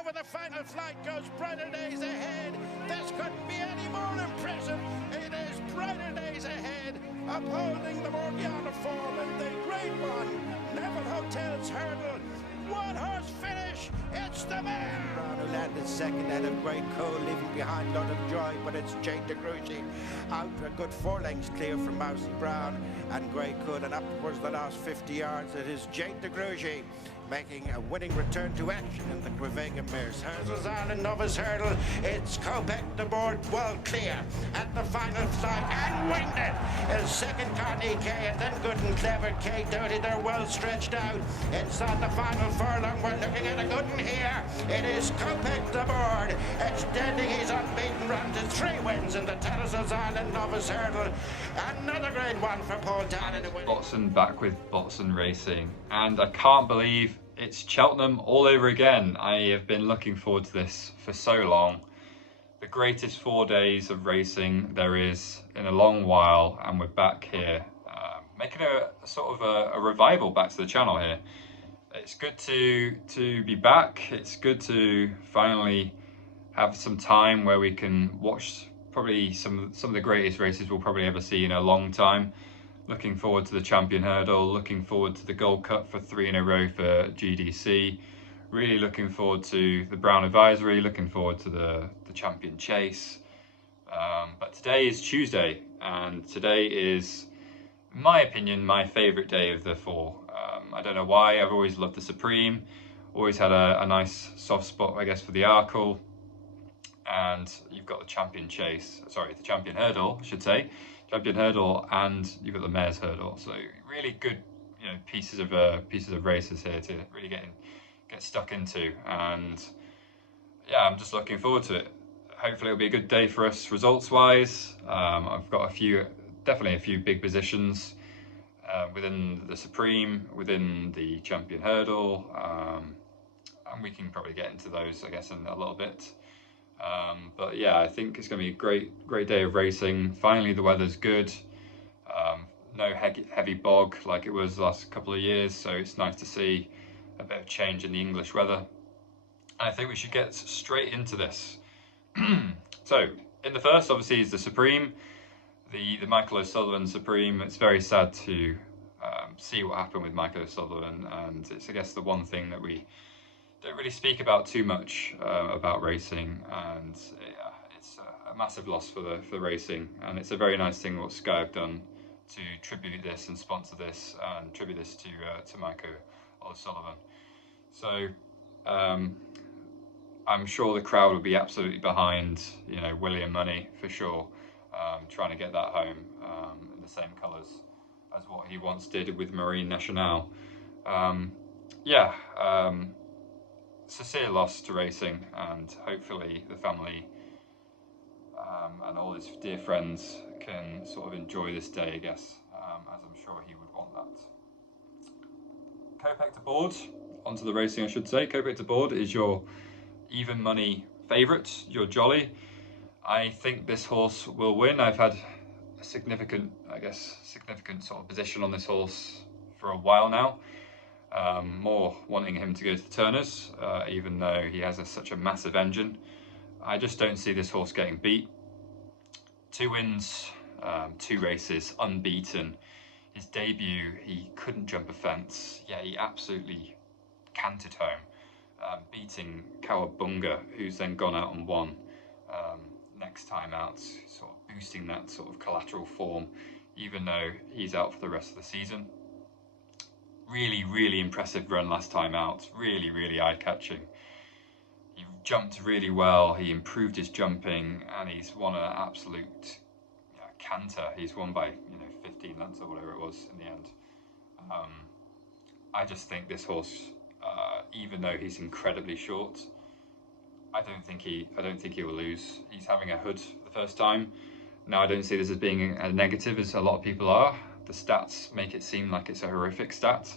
Over the final flight goes Brighterdaysahead. This couldn't be any more impressive. It is Brighterdaysahead upholding the Morgiana form in the Grade 1 Neville Hotel's hurdle. One horse finish, it's the mare! Brown who landed second out of Gericault, leaving behind Lot of Joy, but it's Jade De Grugy out a good 4 lengths clear from Mousy Brown and Gericault, and upwards the last 50 yards. It is Jade De Grugy making a winning return to action in the Crevega Mares. Hurdles Island Novice Hurdle. It's Kopek Des Bordes well clear at the final flight and winged it. Is second Conny K, and then Good and Clever K Doty. They're well stretched out inside the final furlong. We're looking at a good one here. It is Kopek Des Bordes. Extending his unbeaten run to 3 wins in the Hurdles Island Novice Hurdle. Another Grade 1 for Paul Dannon. Botson back with Botson Racing, and I can't believe it's Cheltenham all over again. I have been looking forward to this for so long. The greatest 4 days of racing there is in a long while, and we're back here, making a sort of a revival back to the channel here. It's good to be back. It's good to finally have some time where we can watch probably some of the greatest races we'll probably ever see in a long time. Looking forward to the Champion Hurdle, looking forward to the Gold Cup for 3 in a row for GDC, really looking forward to the Brown Advisory, looking forward to the Champion Chase. But today is Tuesday, and today is, in my opinion, my favourite day of the 4. I don't know why, I've always loved the Supreme, always had a nice soft spot, I guess, for the Arkle, and you've got the Champion Chase, sorry, the Champion Hurdle, I should say. Champion Hurdle, and you've got the Mares Hurdle, so really good, pieces of races here to really get stuck into, and yeah, I'm just looking forward to it. Hopefully it'll be a good day for us results wise. I've got definitely a few big positions within the Supreme, within the Champion Hurdle, and we can probably get into those, I guess, in a little bit. But yeah, I think it's going to be a great day of racing. Finally, the weather's good. No heavy bog like it was the last couple of years, so it's nice to see a bit of change in the English weather. And I think we should get straight into this. So, in the first, obviously, is the Supreme, the Michael O'Sullivan Supreme. It's very sad to see what happened with Michael O'Sullivan, and it's, I guess, the one thing that we don't really speak about too much about racing, and it's a massive loss for the racing, and it's a very nice thing what Sky have done to tribute this and sponsor this and tribute this to Michael O'Sullivan. So I'm sure the crowd will be absolutely behind William Money for sure, trying to get that home in the same colours as what he once did with Marine Nationale. Sincere loss to racing, and hopefully the family and all his dear friends can sort of enjoy this day, I guess, as I'm sure he would want that. Kopek Des Bordes, onto the racing I should say. Kopek Des Bordes is your even money favourite, your jolly. I think this horse will win. I've had a significant sort of position on this horse for a while now. More wanting him to go to the Turners, even though he has such a massive engine. I just don't see this horse getting beat. 2 wins, 2 races, unbeaten. His debut, he couldn't jump a fence. Yeah, he absolutely cantered home, beating Kawabunga, who's then gone out and won next time out, sort of boosting that sort of collateral form, even though he's out for the rest of the season. Really impressive run last time out, really eye-catching. He jumped really well, he improved his jumping, and he's won an absolute canter. He's won by 15 lengths or whatever it was in the end. I just think this horse, even though he's incredibly short, I don't think he will lose. He's having a hood for the first time. Now, I don't see this as being a negative, as a lot of people are. The stats make it seem like it's a horrific stat.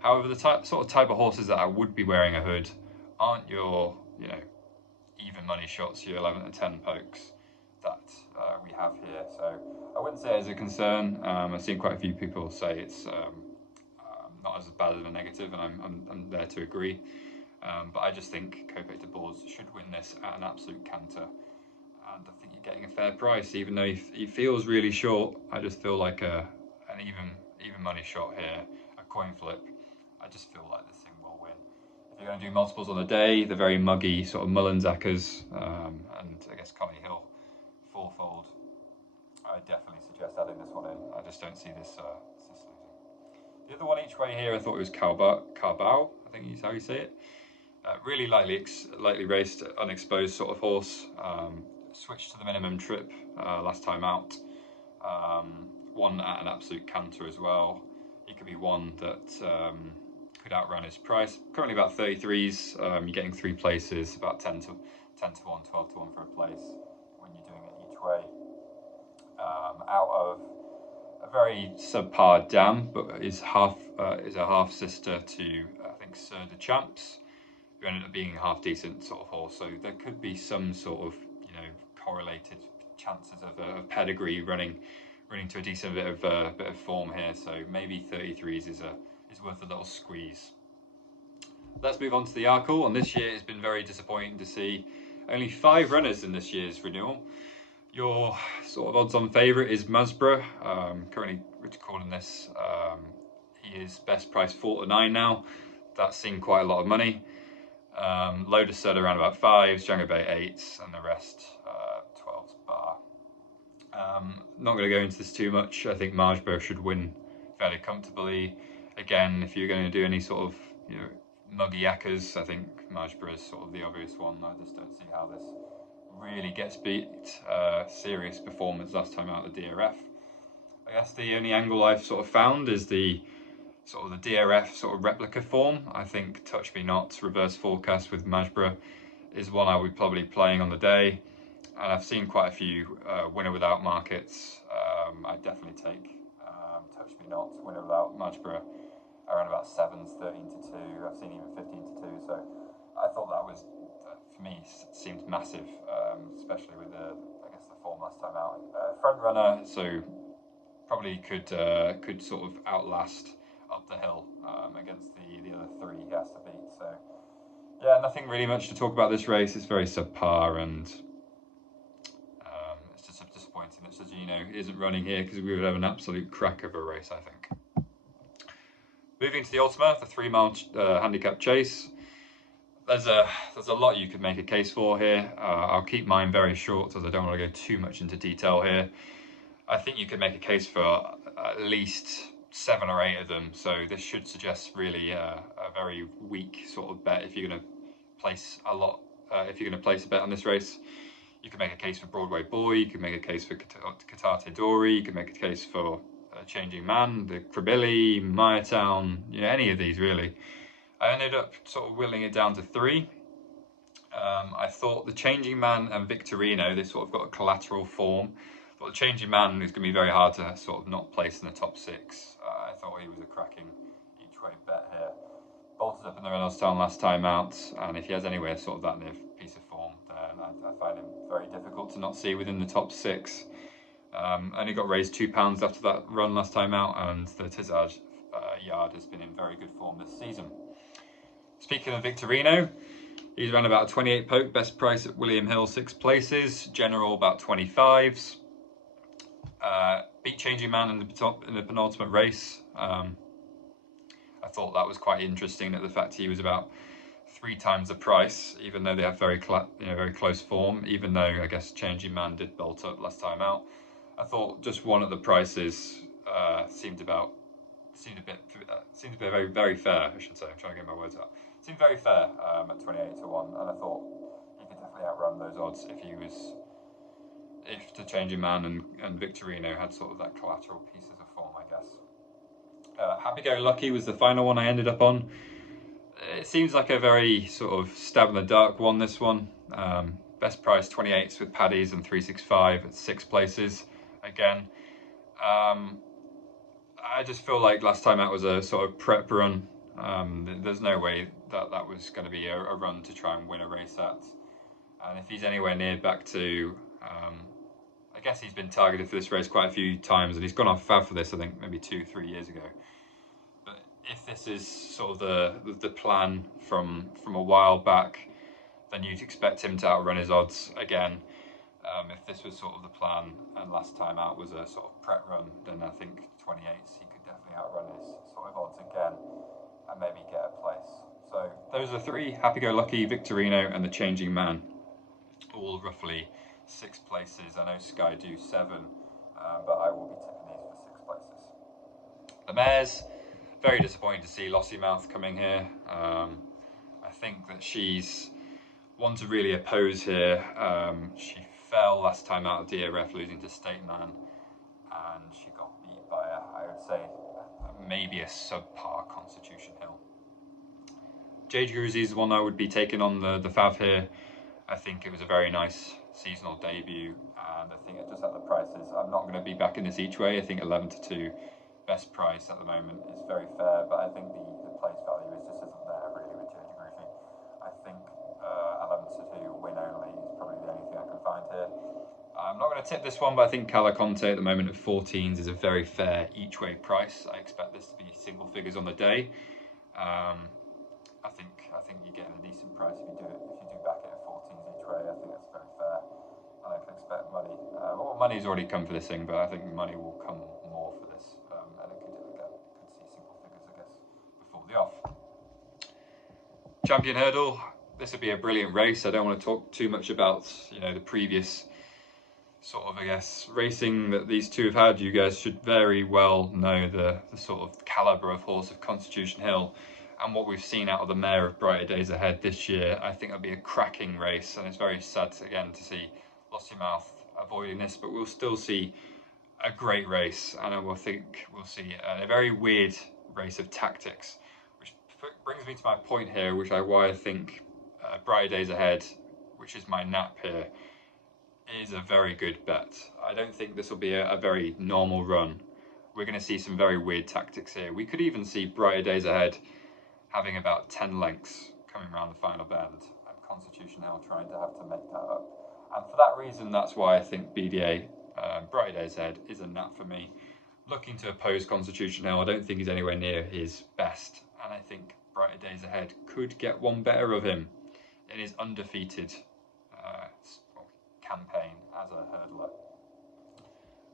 However, the type of horses that I would be wearing a hood aren't your, even money shots, your 11 to 10 pokes that we have here. So I wouldn't say it's a concern. I've seen quite a few people say it's not as bad of a negative, and I'm there to agree. But I just think Kopek Des Bordes should win this at an absolute canter. And I think you're getting a fair price, even though he feels really short. I just feel like an even money shot here, a coin flip. I just feel like this thing will win. If you're going to do multiples on the day, the very muggy sort of Mullins-Ackers, and I guess Conny Hill fourfold, I definitely suggest adding this one in. I just don't see this losing. The other one each way here, I thought it was Karbou, I think is how you say it. Really lightly raced, unexposed sort of horse. Switched to the minimum trip last time out. Won at an absolute canter as well. He could be one that could outrun his price. Currently about 33s. You're getting 3 places, about 10 to 1, 12 to 1 for a place when you're doing it each way. Out of a very subpar dam, but is a half sister to I think Sir de Champs, who ended up being a half decent sort of horse. So there could be some sort of correlated chances of pedigree running to a decent bit of form here. So maybe 33s is worth a little squeeze. Let's move on to the Arkle, and this year has been very disappointing to see only 5 runners in this year's renewal. Your sort of odds-on favourite is Majborough. Currently recording this, he is best price 4 to 9 now. That's seen quite a lot of money. Load of Sud around about 5s, Django Bay 8s, and the rest 12s bar. Not going to go into this too much. I think Majborough should win fairly comfortably. Again, if you're going to do any sort of muggy Ackers, I think Majborough is sort of the obvious one. I just don't see how this really gets beat. Serious performance last time out of the DRF. I guess the only angle I've sort of found is the sort of the DRF sort of replica form. I think Touch Me Not reverse forecast with Majborough is one I would probably playing on the day, and I've seen quite a few winner without markets. I'd definitely take Touch Me Not winner without Majborough around about 7s, 13 to 2. I've seen even 15 to 2. So I thought that was for me seemed massive, especially with the form last time out. Front runner, so probably could sort of outlast up the hill against the other 3 he has to beat. So yeah, nothing really much to talk about this race. It's very subpar, and it's just disappointing that Sergino isn't running here, because we would have an absolute crack of a race, I think. Moving to the Ultima, the 3-mile handicap chase. There's a lot you could make a case for here. I'll keep mine very short, as I don't want to go too much into detail here. I think you could make a case for at least 7 or 8 of them, so this should suggest really a very weak sort of bet if you're going to place a lot. If you're going to place a bet on this race, you can make a case for Broadway Boy, you can make a case for Katate Dory, you can make a case for Changing Man, the Krabilly, Mayatown, any of these really. I ended up sort of whittling it down to 3. I thought the Changing Man and Victorrino, they sort of got a collateral form. But the Changing Man is going to be very hard to sort of not place in the top 6. I thought he was a cracking each way bet here. Bolted up in the Reynolds-Town last time out, and if he has anywhere sort of that near piece of form, then I find him very difficult to not see within the top 6. Only got raised £2 after that run last time out, and the Tizard yard has been in very good form this season. Speaking of Victorrino, he's around about a 28 poke, best price at William Hill, 6 places, general about 25s. Beat Changing Man in the penultimate race. I thought that was quite interesting, that the fact he was about 3 times the price, even though they have very close form, even though I guess Changing Man did bolt up last time out. I thought just one of the prices seemed a bit very, very fair, I should say. I'm trying to get my words out. Seemed very fair at 28 to 1, and I thought he could definitely outrun those odds if the Changing Man and Victorrino had sort of that collateral pieces of form, I guess. Happygolucky was the final one I ended up on. It seems like a very sort of stab in the dark one, this one. Best price 28s with paddies and 365 at 6 places. Again, I just feel like last time out was a sort of prep run. There's no way that was going to be a run to try and win a race at. And if he's anywhere near back to, I guess he's been targeted for this race quite a few times, and he's gone off fab for this, I think maybe 2-3 years ago. But if this is sort of the plan from a while back, then you'd expect him to outrun his odds again. If this was sort of the plan and last time out was a sort of prep run, then I think 28s he could definitely outrun his sort of odds again and maybe get a place. So those are 3: Happygolucky, Victorrino and the Changing Man, all roughly 6 places. I know Sky do 7, but I will be tipping these for 6 places. The mares, very disappointed to see Lossiemouth coming here. I think that she's one to really oppose here. She fell last time out of DRF, losing to State Man, and she got beat by I would say, maybe a subpar Constitution Hill. Jade De Grugy is the one I would be taking on the Fav here. I think it was a very nice seasonal debut, and I think it just at the prices, I'm not going to be backing this each way. I think 11-2 best price at the moment is very fair, but I think the place value just isn't there really with Jade De Grugy. I think 11-2 win only is probably the only thing I can find here. I'm not going to tip this one, but I think Calaconte at the moment at 14s is a very fair each way price. I expect this to be single figures on the day. I think you're getting a decent price if you do back it at 14s each way. I think that's very fair, and I can expect money. Well, money's already come for this thing, but I think money will come more for this, and it could see single figures, I guess, before the off. Champion Hurdle. This would be a brilliant race. I don't want to talk too much about the previous sort of, I guess, racing that these two have had. You guys should very well know the sort of calibre of horse of Constitution Hill, and what we've seen out of the mare of Brighterdaysahead this year. I think it'll be a cracking race, and it's very sad again to see Lossiemouth avoiding this, but we'll still see a great race, and I think we'll see a very weird race of tactics, which brings me to my point here, why I think Brighterdaysahead, which is my nap here, is a very good bet. I don't think this will be a very normal run. We're going to see some very weird tactics here. We could even see Brighterdaysahead having about 10 lengths coming around the final bend, and Constitution Hill trying to have to make that up. And for that reason, that's why I think BDA, Brighterdaysahead, is a nap for me. Looking to oppose Constitution Hill, I don't think he's anywhere near his best, and I think Brighterdaysahead could get one better of him in his undefeated campaign as a hurdler.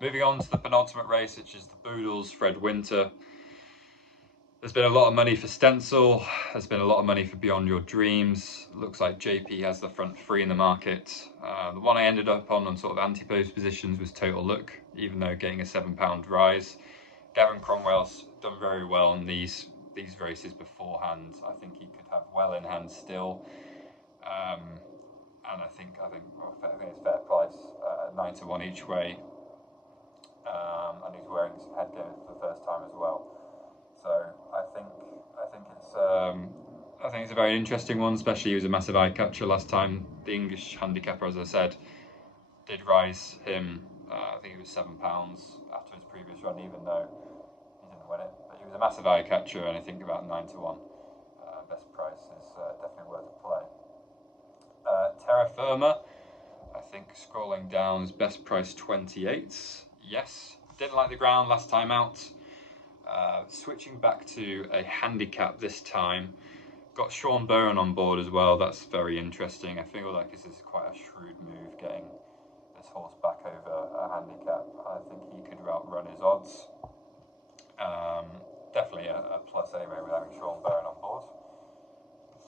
Moving on to the penultimate race, which is the Boodles, Fred Winter. There's been a lot of money for Stencil. There's been a lot of money for Beyond Your Dreams. Looks like JP has the front 3 in the market. The one I ended up on sort of anti-pose positions was Total Look, even though getting a £7 rise. Gavin Cromwell's done very well in these races beforehand. I think he could have well in hand still. And I think it's fair price, 9-1 each way. And he's wearing some headgear for the first time as well. So I think it's a very interesting one, especially he was a massive eye catcher last time. The English handicapper, as I said, did rise him. I think it was £7 after his previous run, even though he didn't win it. But he was a massive eye catcher, and I think about 9-1 best price is definitely worth a play. Teriferma, I think scrolling down is best price 28s. Yes, didn't like the ground last time out. Switching back to a handicap this time. Got Sean Bowen on board as well. That's very interesting. I feel like this is quite a shrewd move, getting this horse back over a handicap. I think he could outrun his odds. Definitely a plus anyway with having Sean Bowen on board.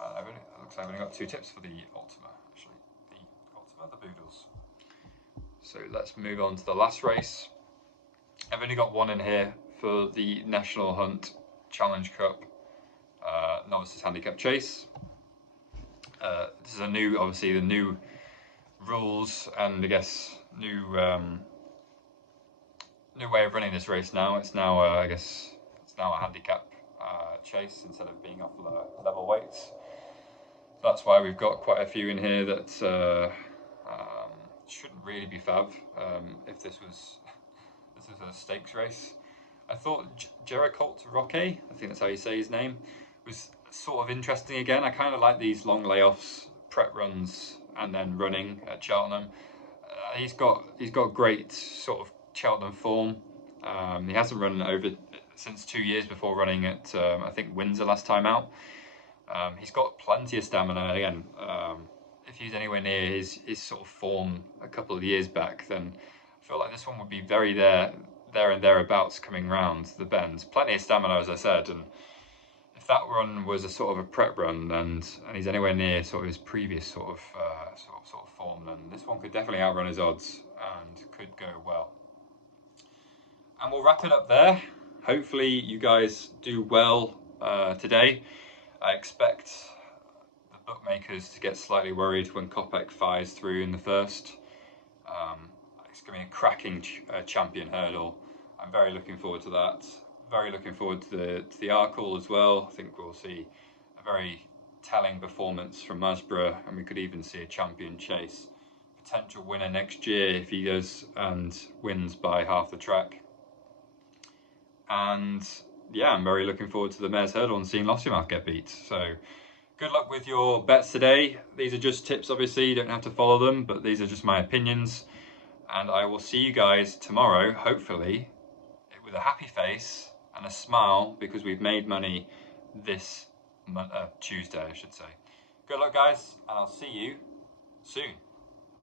It looks like I've only got 2 tips for the Ultima, actually. The Boodles. So let's move on to the last race. I've only got one in here for the National Hunt Challenge Cup Novices Handicap Chase. This is obviously the new rules, and I guess new way of running this race now. It's now it's now a handicap chase instead of being off level weights. That's why we've got quite a few in here that shouldn't really be fav. If this was a stakes race, I thought Gericault Roque, I think that's how you say his name, was sort of interesting again. I kind of like these long layoffs, prep runs, and then running at Cheltenham. He's got great sort of Cheltenham form. He hasn't run over since 2 years before running at, I think, Windsor last time out. He's got plenty of stamina. Again, if he's anywhere near his sort of form a couple of years back, then I feel like this one would be very there and thereabouts coming round the bends. Plenty of stamina, as I said, and if that run was a sort of a prep run and he's anywhere near sort of his previous sort of form, then this one could definitely outrun his odds and could go well. And we'll wrap it up there. Hopefully you guys do well today. I expect the bookmakers to get slightly worried when Kopek fires through in the first. It's going to be a cracking champion hurdle. I'm very looking forward to that. Very looking forward to the Gericault as well. I think we'll see a very telling performance from Majborough, and we could even see a champion chase. Potential winner next year if he goes and wins by half the track. And yeah, I'm very looking forward to the Mares Hurdle and seeing Lossiemouth get beat. So good luck with your bets today. These are just tips, obviously, you don't have to follow them, but these are just my opinions. And I will see you guys tomorrow, hopefully, with a happy face and a smile, because we've made money this Tuesday, I should say. Good luck, guys, and I'll see you soon.